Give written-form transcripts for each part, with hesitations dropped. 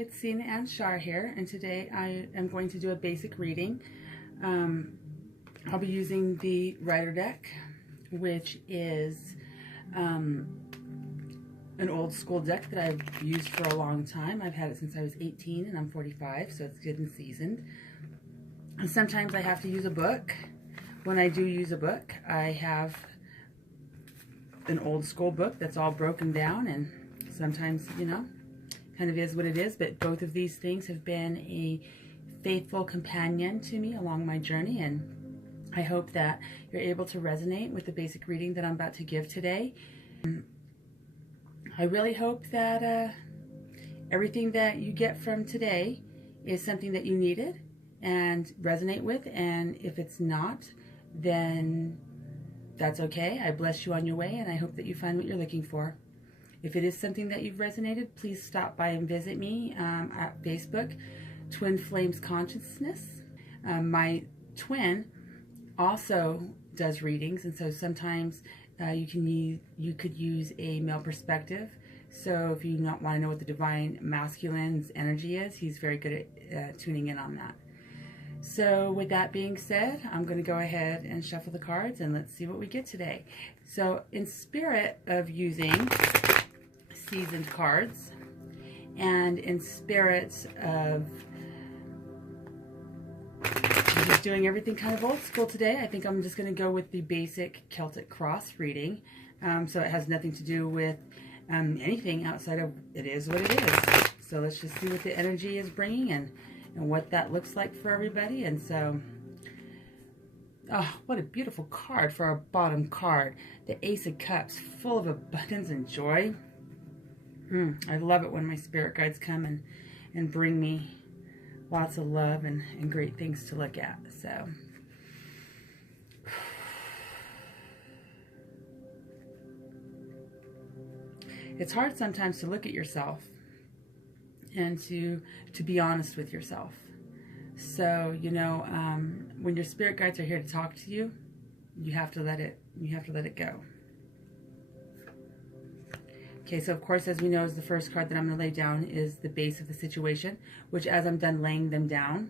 it's Sina and Shar here, and today I am going to do a basic reading. I'll be using the Rider deck, which is an old school deck that I've used for a long time. I've had it since I was 18 and I'm 45, so it's good and seasoned. And sometimes I have to use a book. When I do use a book, I have an old school book that's all broken down, and sometimes, you know, kind of is what it is, but both of these things have been a faithful companion to me along my journey, and I hope that you're able to resonate with the basic reading that I'm about to give today. I really hope that everything that you get from today is something that you needed and resonate with, and if it's not, then that's okay. I bless you on your way, and I hope that you find what you're looking for. If it is something that you've resonated, please stop by and visit me at Facebook, Twin Flames Consciousness. My twin also does readings, and so sometimes you could use a male perspective. So if you not want to know what the divine masculine's energy is, he's very good at tuning in on that. So with that being said, I'm going to go ahead and shuffle the cards, and let's see what we get today. So in spirit of using seasoned cards, and in spirit of just doing everything kind of old school today, I think I'm just going to go with the basic Celtic cross reading. So it has nothing to do with anything outside of it is what it is. So let's just see what the energy is bringing and what that looks like for everybody. And so, oh, what a beautiful card for our bottom card. The Ace of Cups, full of abundance and joy. I love it when my spirit guides come and bring me lots of love and great things to look at. So, it's hard sometimes to look at yourself and to be honest with yourself. So, you know, when your spirit guides are here to talk to you, you have to let it go. Okay, so of course, as we know, is the first card that I'm going to lay down is the base of the situation, which as I'm done laying them down,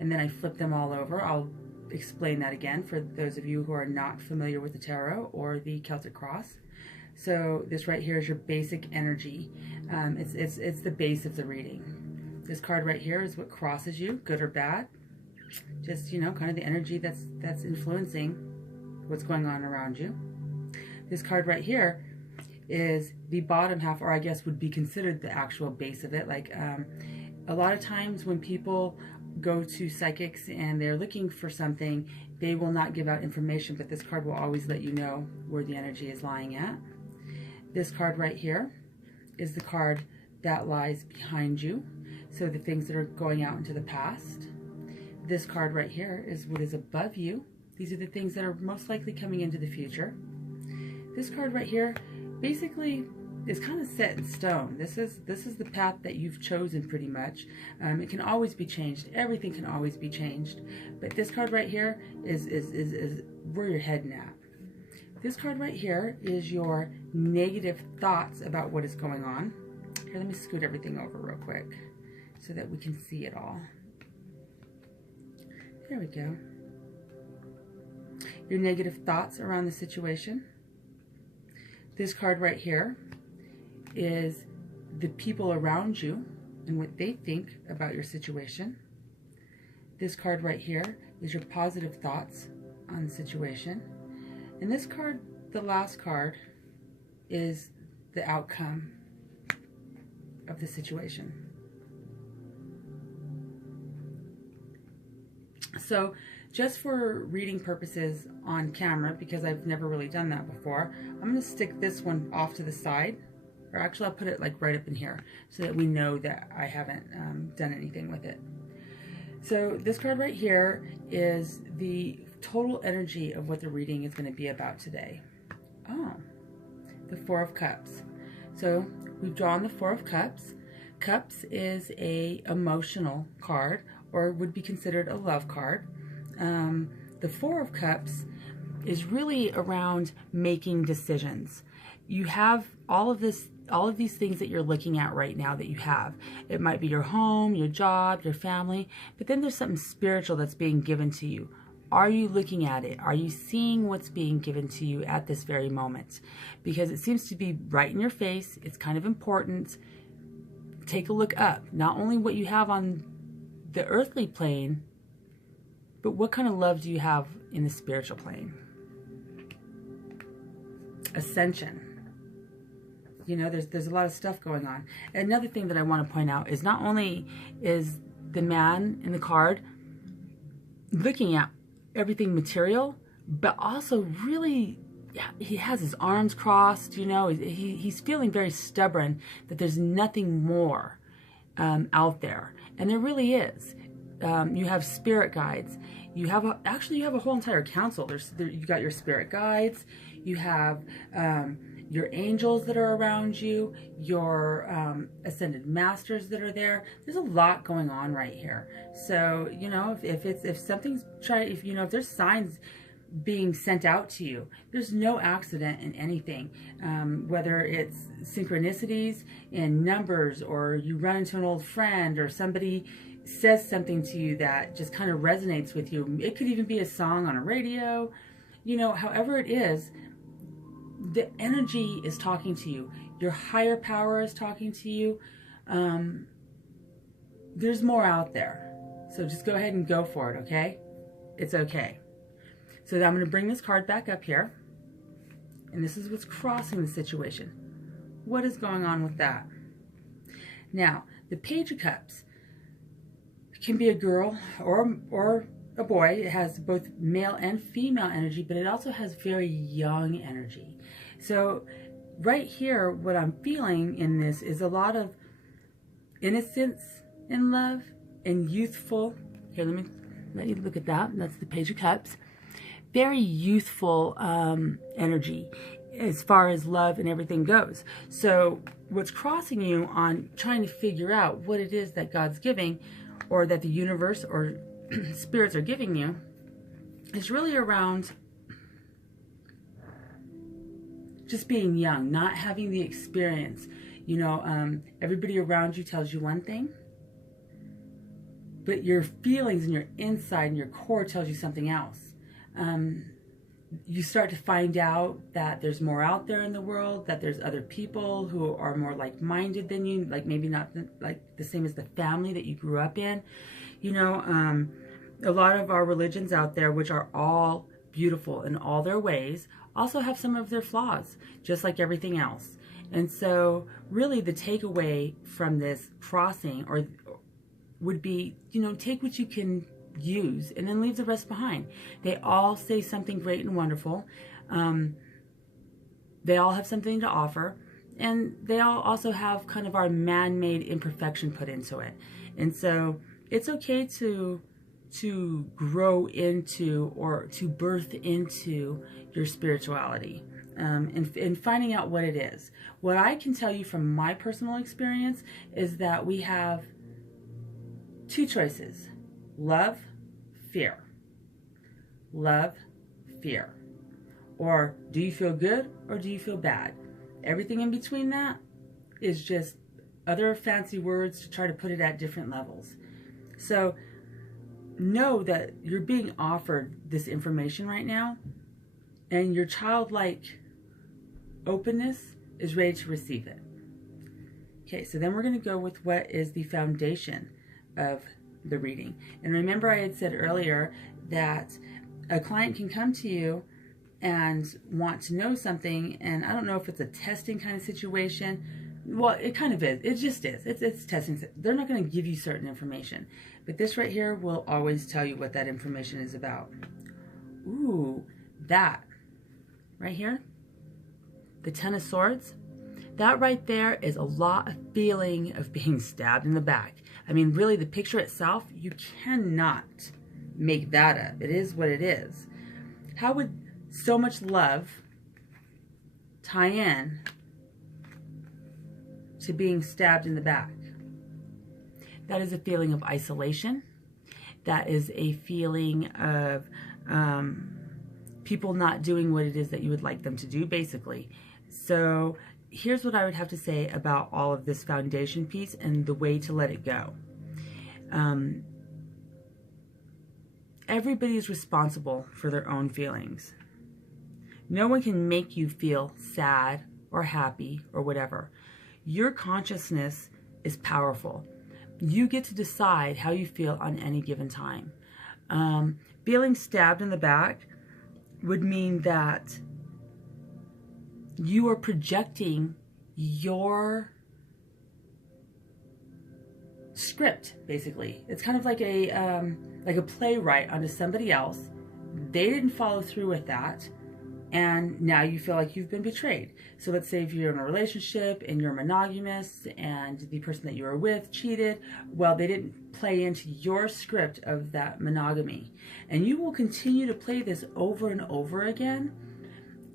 and then I flip them all over, I'll explain that again for those of you who are not familiar with the tarot or the Celtic cross. So this right here is your basic energy. It's the base of the reading. This card right here is what crosses you, good or bad. Just, you know, kind of the energy that's influencing what's going on around you. This card right here is the bottom half, or I guess would be considered the actual base of it. Like a lot of times when people go to psychics and they're looking for something, they will not give out information, but this card will always let you know where the energy is lying at. This card right here is the card that lies behind you, so the things that are going out into the past. This card right here is what is above you. These are the things that are most likely coming into the future. This card right here basically is kind of set in stone. This is the path that you've chosen pretty much. It can always be changed. Everything can always be changed. But this card right here is where you're heading at. This card right here is your negative thoughts about what is going on. Here, let me scoot everything over real quick so that we can see it all. There we go. Your negative thoughts around the situation. This card right here is the people around you and what they think about your situation. This card right here is your positive thoughts on the situation. And this card, the last card, is the outcome of the situation. So just for reading purposes on camera, because I've never really done that before, I'm going to stick this one off to the side, or actually I'll put it like right up in here so that we know that I haven't done anything with it. So this card right here is the total energy of what the reading is going to be about today. Oh, the Four of Cups. So we've drawn the Four of Cups. Cups is a emotional card, or would be considered a love card. The Four of Cups is really around making decisions. You have all of this all of these things that you're looking at right now that you have. It might be your home, your job, your family, but then there's something spiritual that's being given to you. Are you looking at it? Are you seeing what's being given to you at this very moment? Because it seems to be right in your face. It's kind of important. Take a look up. Not only what you have on the earthly plane, but what kind of love do you have in the spiritual plane? Ascension. You know, there's a lot of stuff going on. Another thing that I want to point out is not only is the man in the card looking at everything material, but also really, he has his arms crossed, you know, he's feeling very stubborn that there's nothing more out there. And there really is. You have spirit guides. You have a whole entire council. You got your spirit guides. You have your angels that are around you, your ascended masters that are there. There's a lot going on right here. So, you know, if there's signs being sent out to you, there's no accident in anything. Whether it's synchronicities in numbers, or you run into an old friend, or somebody says something to you that just kind of resonates with you. It could even be a song on a radio. You know, however it is, the energy is talking to you. Your higher power is talking to you. There's more out there. So just go ahead and go for it, okay? It's okay. So I'm going to bring this card back up here. And this is what's crossing the situation. What is going on with that? Now, the Page of Cups can be a girl or a boy. It has both male and female energy, but it also has very young energy. So right here, what I'm feeling in this is a lot of innocence in love and youthful. Here, let you look at that. That's the Page of Cups. Very youthful energy as far as love and everything goes. So what's crossing you on trying to figure out what it is that God's giving, or that the universe or spirits are giving you, is really around just being young, not having the experience. You know, everybody around you tells you one thing, but your feelings and your inside and your core tells you something else. You start to find out that there's more out there in the world, that there's other people who are more like-minded than you, like maybe not like the same as the family that you grew up in. You know, a lot of our religions out there, which are all beautiful in all their ways, also have some of their flaws, just like everything else. And so really the takeaway from this crossing would be, you know, take what you can use and then leave the rest behind. They all say something great and wonderful. They all have something to offer, and they all also have kind of our man-made imperfection put into it. And so it's okay to grow into, or to birth into, your spirituality, and finding out what it is. What I can tell you from my personal experience is that we have two choices: love, fear. Love, fear. Or do you feel good, or do you feel bad? Everything in between that is just other fancy words to try to put it at different levels. So know that you're being offered this information right now, and your childlike openness is ready to receive it. Okay, so then we're going to go with what is the foundation of the reading. And remember, I had said earlier that a client can come to you and want to know something, and I don't know if it's a testing kind of situation. Well, it kind of is. It just is. It's testing. They're not going to give you certain information, but this right here will always tell you what that information is about. Ooh, that right here, the Ten of Swords, that right there is a lot of feeling of being stabbed in the back. I mean, really, the picture itself, you cannot make that up. It is what it is. How would so much love tie in to being stabbed in the back? That is a feeling of isolation. That is a feeling of people not doing what it is that you would like them to do, basically. So here's what I would have to say about all of this foundation piece and the way to let it go. Everybody is responsible for their own feelings. No one can make you feel sad or happy or whatever. Your consciousness is powerful. You get to decide how you feel on any given time. Feeling stabbed in the back would mean that you are projecting your script, basically. It's kind of like a playwright onto somebody else. They didn't follow through with that, and now you feel like you've been betrayed. So let's say if you're in a relationship and you're monogamous and the person that you were with cheated, well, they didn't play into your script of that monogamy. And you will continue to play this over and over again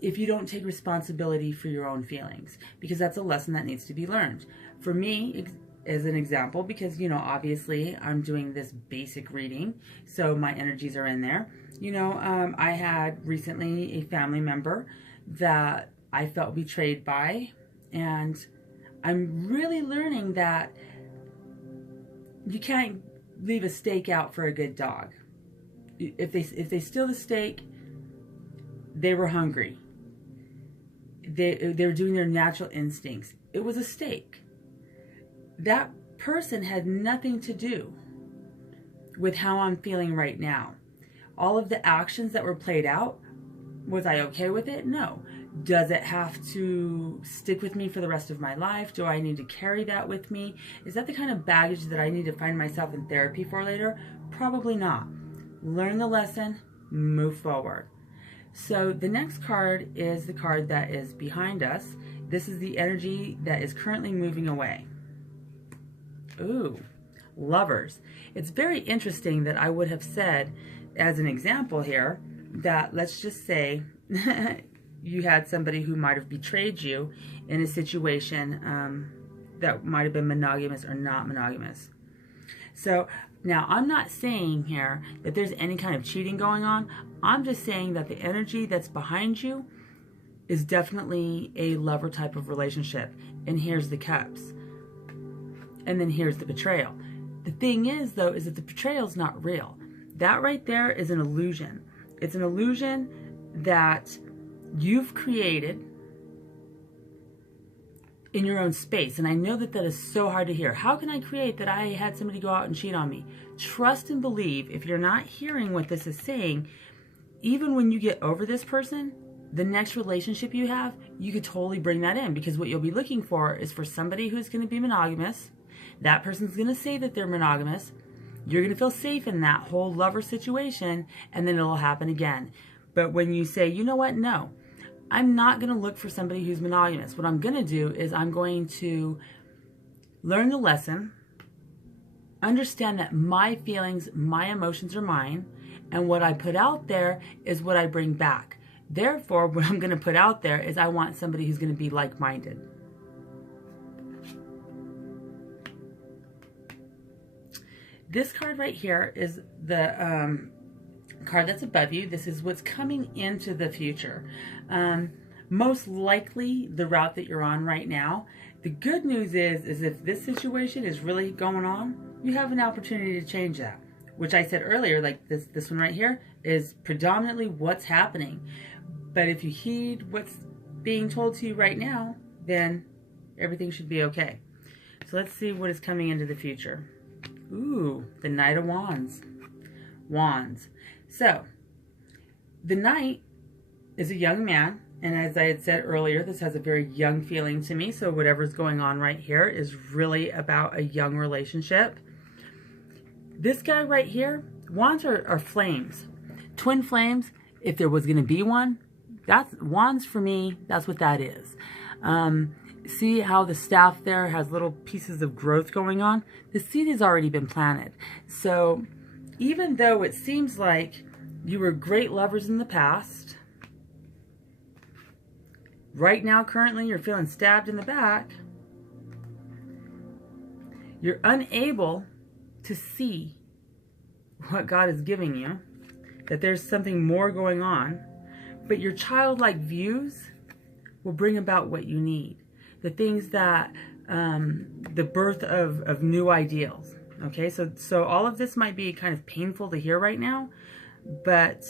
if you don't take responsibility for your own feelings, because that's a lesson that needs to be learned. For me, as an example, because, you know, obviously I'm doing this basic reading, so my energies are in there. You know, I had recently a family member that I felt betrayed by, and I'm really learning that you can't leave a steak out for a good dog. If they steal the steak, they were hungry. They were doing their natural instincts. It was a steak. That person had nothing to do with how I'm feeling right now. All of the actions that were played out, was I okay with it? No. Does it have to stick with me for the rest of my life? Do I need to carry that with me? Is that the kind of baggage that I need to find myself in therapy for later? Probably not. Learn the lesson, move forward. So the next card is the card that is behind us. This is the energy that is currently moving away. Ooh, Lovers. It's very interesting that I would have said, as an example here, that let's just say you had somebody who might have betrayed you in a situation that might have been monogamous or not monogamous. So now I'm not saying here that there's any kind of cheating going on. I'm just saying that the energy that's behind you is definitely a lover type of relationship. And here's the cups. And then here's the betrayal. The thing is, though, is that the betrayal is not real. That right there is an illusion. It's an illusion that you've created in your own space. And I know that that is so hard to hear. How can I create that I had somebody go out and cheat on me? Trust and believe, if you're not hearing what this is saying, even when you get over this person, the next relationship you have, you could totally bring that in, because what you'll be looking for is for somebody who's going to be monogamous. That person's going to say that they're monogamous. You're going to feel safe in that whole lover situation, and then it'll happen again. But when you say, you know what, no, I'm not going to look for somebody who's monogamous. What I'm going to do is I'm going to learn the lesson, understand that my feelings, my emotions are mine, and what I put out there is what I bring back. Therefore, what I'm going to put out there is I want somebody who's going to be like-minded. This card right here is the card that's above you. This is what's coming into the future. Most likely the route that you're on right now. The good news is if this situation is really going on, you have an opportunity to change that. Which I said earlier, like this one right here is predominantly what's happening. But if you heed what's being told to you right now, then everything should be okay. So let's see what is coming into the future. Ooh, the Knight of Wands. Wands. So, the Knight is a young man, and as I had said earlier, this has a very young feeling to me, so whatever's going on right here is really about a young relationship. This guy right here, Wands are flames. Twin flames, if there was going to be one, that's Wands for me, that's what that is. See how the staff there has little pieces of growth going on? The seed has already been planted. So even though it seems like you were great lovers in the past, right now, currently, you're feeling stabbed in the back. You're unable to see what God is giving you, that there's something more going on, but your childlike views will bring about what you need. the things that, the birth of new ideals. Okay, so all of this might be kind of painful to hear right now, but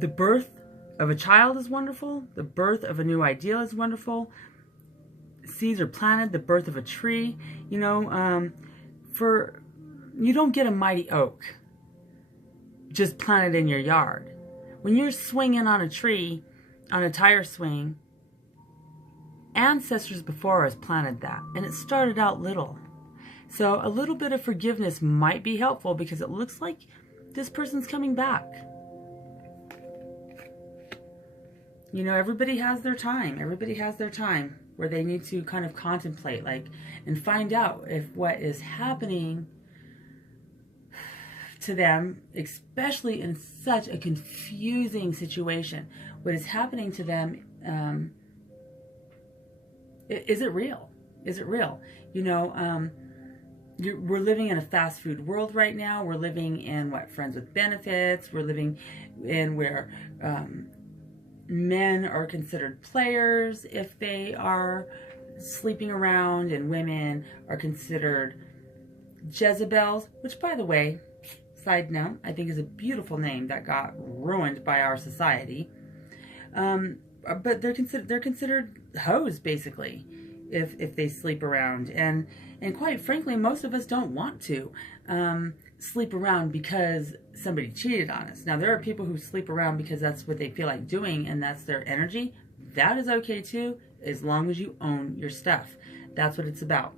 the birth of a child is wonderful. The birth of a new ideal is wonderful. Seeds are planted. The birth of a tree. You know, you don't get a mighty oak just planted in your yard. When you're swinging on a tree, on a tire swing, ancestors before us planted that, and it started out little. So a little bit of forgiveness might be helpful, because it looks like this person's coming back. You know, everybody has their time. Everybody has their time where they need to kind of contemplate, like, and find out if what is happening to them, especially in such a confusing situation, what is happening to them, is it real? Is it real? You know, we're living in a fast food world right now. We're living in friends with benefits. We're living in where men are considered players if they are sleeping around, and women are considered Jezebels, which, by the way, side note, I think is a beautiful name that got ruined by our society. But they're considered hoes, basically, if they sleep around. And quite frankly, most of us don't want to sleep around because somebody cheated on us. Now, there are people who sleep around because that's what they feel like doing, and that's their energy. That is okay too, as long as you own your stuff. That's what it's about.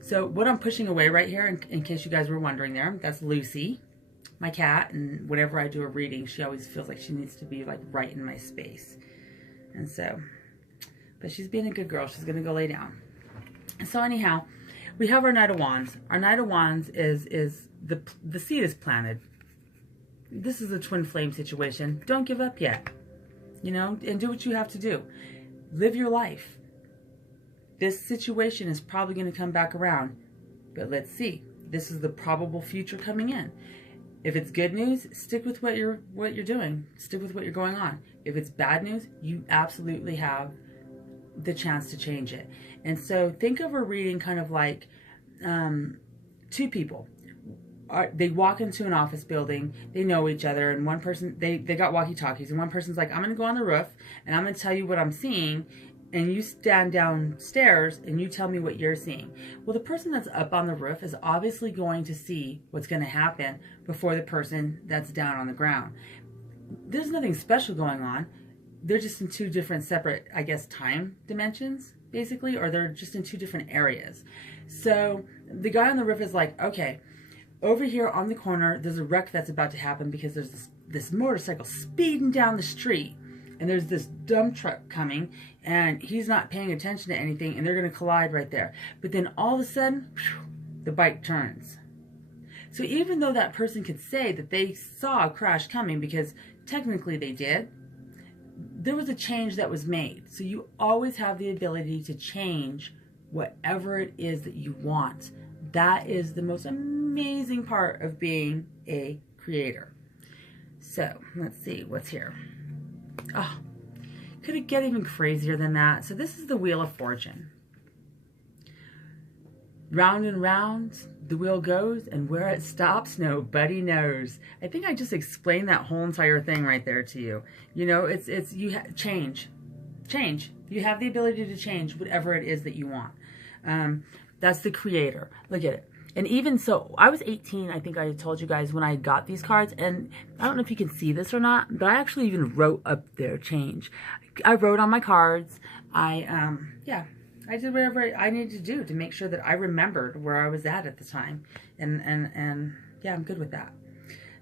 So what I'm pushing away right here, in case you guys were wondering there, that's Lucy, my cat. And whenever I do a reading, she always feels like she needs to be like right in my space. And so, but she's being a good girl. She's going to go lay down. So anyhow, we have our Knight of Wands. Our Knight of Wands is the seed is planted. This is a twin flame situation. Don't give up yet. You know, and do what you have to do. Live your life. This situation is probably going to come back around. But let's see. This is the probable future coming in. If it's good news, stick with what you're doing. Stick with what you're going on. If it's bad news, you absolutely have the chance to change it. And so think of a reading kind of like two people. They walk into an office building, they know each other, and one person, they got walkie-talkies, and one person's like, I'm going to go on the roof, and I'm going to tell you what I'm seeing, and you stand downstairs, and you tell me what you're seeing. Well, the person that's up on the roof is obviously going to see what's going to happen before the person that's down on the ground. There's nothing special going on. They're just in two different separate, I guess, time dimensions, basically, or they're just in two different areas. So the guy on the roof is like, okay, over here on the corner, there's a wreck that's about to happen because there's this motorcycle speeding down the street, and there's this dump truck coming, and he's not paying attention to anything, and they're going to collide right there. But then all of a sudden, the bike turns. So even though that person could say that they saw a crash coming, because technically they did, there was a change that was made. So you always have the ability to change whatever it is that you want. That is the most amazing part of being a creator. So let's see what's here. Oh, could it get even crazier than that? So this is the Wheel of Fortune. Round and round the wheel goes, and where it stops, nobody knows. I think I just explained that whole entire thing right there to you. You know, change. You have the ability to change whatever it is that you want. That's the creator. Look at it. And even so, I was 18, I think I told you guys, when I got these cards, and I don't know if you can see this or not, but I actually even wrote up their change. I wrote on my cards. I did whatever I needed to do to make sure that I remembered where I was at the time. And yeah, I'm good with that.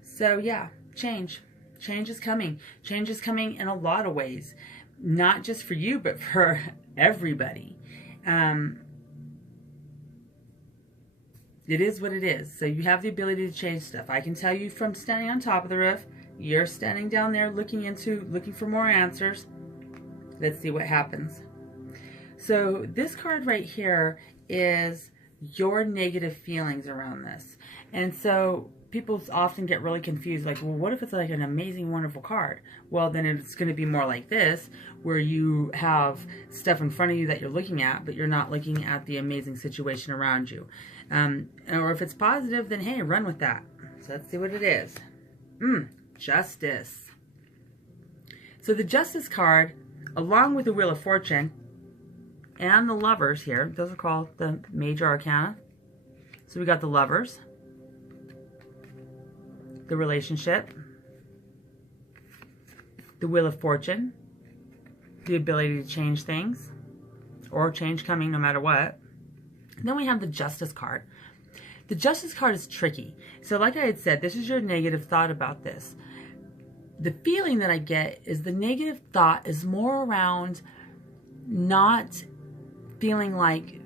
So yeah, change. Change is coming. Change is coming in a lot of ways. Not just for you, but for everybody. It is what it is. So you have the ability to change stuff. I can tell you from standing on top of the roof, you're standing down there looking for more answers. Let's see what happens. So this card right here is your negative feelings around this. And so people often get really confused, like, well, what if it's like an amazing, wonderful card? Well, then it's going to be more like this, where you have stuff in front of you that you're looking at, but you're not looking at the amazing situation around you. Or if it's positive, then hey, run with that. So let's see what it is. Justice. So the Justice card, along with the Wheel of Fortune and the Lovers here, those are called the major arcana. So we got the Lovers, the Relationship, the Wheel of Fortune, the ability to change things, or change coming no matter what. And then we have the Justice card. The Justice card is tricky. So like I had said, this is your negative thought about this. The feeling that I get is the negative thought is more around not feeling like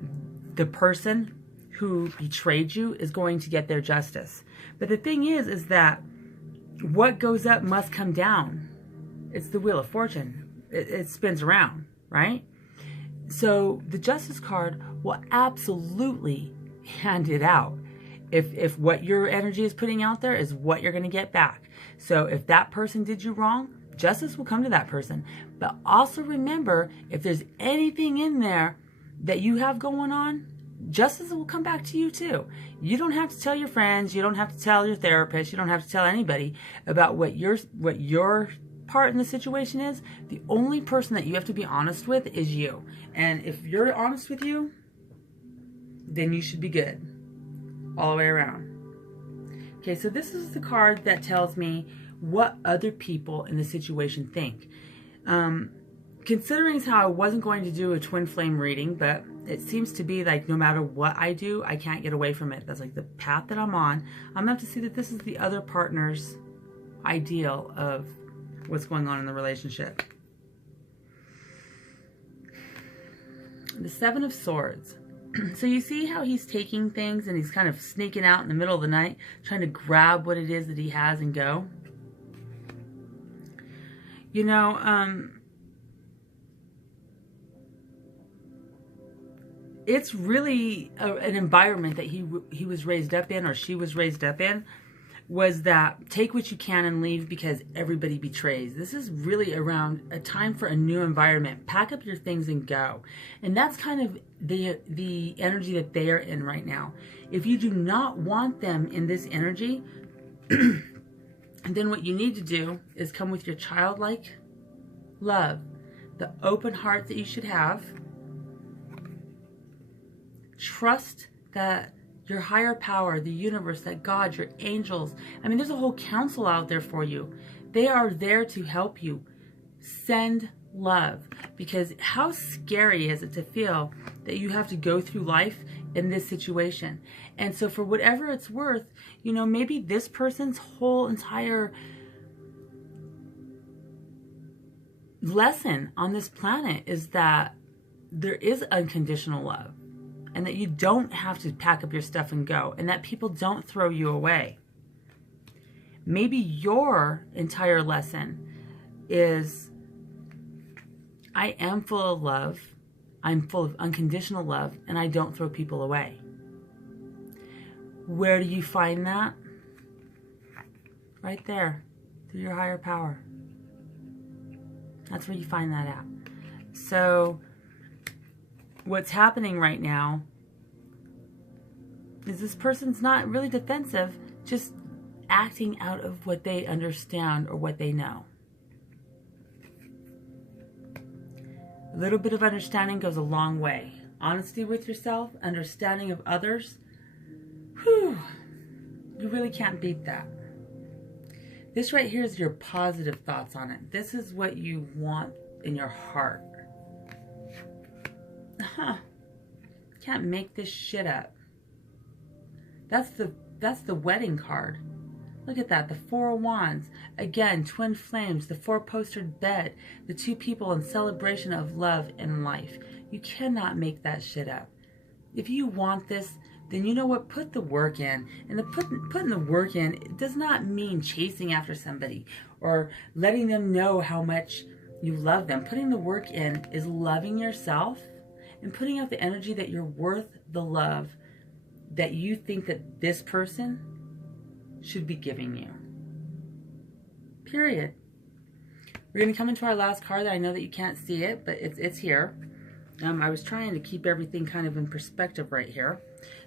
the person who betrayed you is going to get their justice. But the thing is that what goes up must come down. It's the Wheel of Fortune. It spins around, right? So the Justice card will absolutely hand it out. If what your energy is putting out there is what you're going to get back. So if that person did you wrong, justice will come to that person. But also remember, if there's anything in there that you have going on, justice will come back to you too. You don't have to tell your friends, you don't have to tell your therapist, you don't have to tell anybody about what your part in the situation is. The only person that you have to be honest with is you. And if you're honest with you, then you should be good all the way around. Okay, so this is the card that tells me what other people in the situation think. Considering how I wasn't going to do a twin flame reading, but it seems to be like no matter what I do, I can't get away from it. That's like the path that I'm on. I'm going to have to see that this is the other partner's ideal of what's going on in the relationship. The Seven of Swords. So you see how he's taking things and he's kind of sneaking out in the middle of the night, trying to grab what it is that he has and go. You know, it's really an environment that he was raised up in, or she was raised up in, was that take what you can and leave because everybody betrays. This is really around a time for a new environment. Pack up your things and go. And that's kind of the energy that they are in right now. If you do not want them in this energy, then what you need to do is come with your childlike love, the open heart that you should have. Trust that your higher power, the universe, that God, your angels, I mean, there's a whole council out there for you. They are there to help you. Send love. Because how scary is it to feel that you have to go through life in this situation? And so for whatever it's worth, you know, maybe this person's whole entire lesson on this planet is that there is unconditional love. And that you don't have to pack up your stuff and go. And that people don't throw you away. Maybe your entire lesson is, I am full of love. I'm full of unconditional love. And I don't throw people away. Where do you find that? Right there. Through your higher power. That's where you find that at. So what's happening right now is this person's not really defensive, just acting out of what they understand or what they know. A little bit of understanding goes a long way. Honesty with yourself, understanding of others, whew, you really can't beat that. This right here is your positive thoughts on it. This is what you want in your heart. Can't make this shit up. That's the wedding card. Look at that, the Four of Wands. Again, twin flames, the four-postered bed, the two people in celebration of love and life. You cannot make that shit up. If you want this, then you know what? Put the work in. And putting the work in, it does not mean chasing after somebody or letting them know how much you love them. Putting the work in is loving yourself and putting out the energy that you're worth the love, that you think that this person should be giving you. Period. We're going to come into our last card. I know that you can't see it, but it's here. I was trying to keep everything kind of in perspective right here.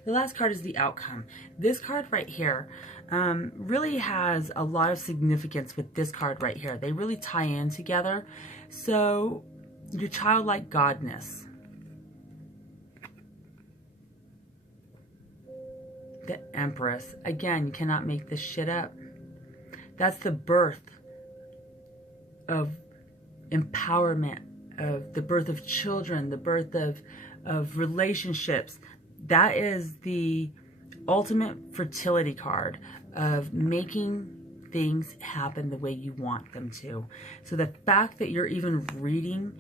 The last card is the outcome. This card right here really has a lot of significance with this card right here. They really tie in together. So your childlike godness. The Empress. Again, you cannot make this shit up. That's the birth of empowerment, of the birth of children, the birth of relationships. That is the ultimate fertility card of making things happen the way you want them to. So the fact that you're even reading,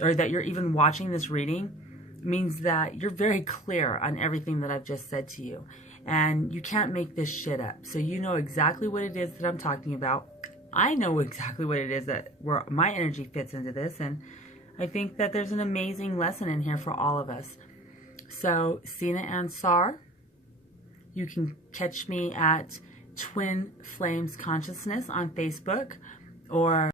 or that you're even watching this reading, means that you're very clear on everything that I've just said to you. And you can't make this shit up. So you know exactly what it is that I'm talking about. I know exactly what it is that where my energy fits into this, and I think that there's an amazing lesson in here for all of us. So, Sina Ansar, you can catch me at Twin Flames Consciousness on Facebook, or